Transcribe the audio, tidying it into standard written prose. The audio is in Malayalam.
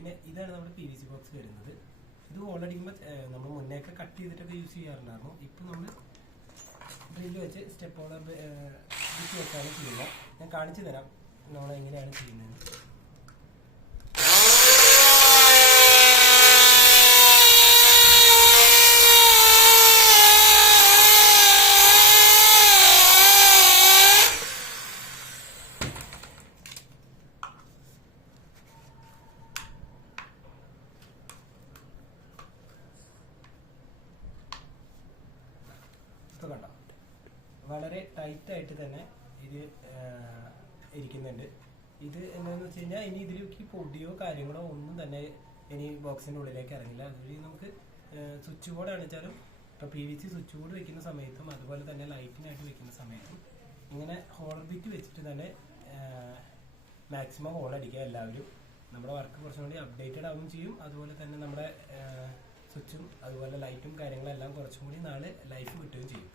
പിന്നെ ഇതാണ് നമ്മുടെ PVC ബോക്സ് വരുന്നത്. ഇത് ഹോളടിക്കുമ്പോൾ നമ്മൾ മുന്നേയൊക്കെ കട്ട് ചെയ്തിട്ടൊക്കെ യൂസ് ചെയ്യാറുണ്ടായിരുന്നു. ഇപ്പം നമ്മൾ ഡ്രില്ല് വെച്ച് സ്റ്റെപ്പ് ഹോളർ വിറ്റ് വെച്ചാണ് ചെയ്യുക. ഞാൻ കാണിച്ചു തരാം നമ്മൾ എങ്ങനെയാണ് ചെയ്യുന്നത്. കണ്ടോ, വളരെ ടൈറ്റായിട്ട് തന്നെ ഇത് ഇരിക്കുന്നുണ്ട്. ഇത് എന്താണെന്ന് വെച്ച് കഴിഞ്ഞാൽ ഇനി ഇതിലേക്ക് പൊടിയോ കാര്യങ്ങളോ ഒന്നും തന്നെ ഇനി ബോക്സിൻ്റെ ഉള്ളിലേക്ക് ഇറങ്ങില്ല. അതുവഴി നമുക്ക് സ്വിച്ച് ബോർഡ് അണിച്ചാലും ഇപ്പോൾ PVC സ്വിച്ച് ബോർഡ് വെക്കുന്ന സമയത്തും അതുപോലെ തന്നെ ലൈറ്റിനായിട്ട് വെക്കുന്ന സമയത്തും ഇങ്ങനെ ഹോളർ ബിറ്റ് വെച്ചിട്ട് തന്നെ മാക്സിമം ഹോൾ അടിക്കുക. എല്ലാവരും നമ്മുടെ വർക്ക് കുറച്ചും കൂടി അപ്ഡേറ്റഡ് ആവുകയും ചെയ്യും. അതുപോലെ തന്നെ നമ്മുടെ സ്വിച്ചും അതുപോലെ ലൈറ്റും കാര്യങ്ങളെല്ലാം കുറച്ചും കൂടി നാളെ ലൈഫ് കിട്ടുകയും ചെയ്യും.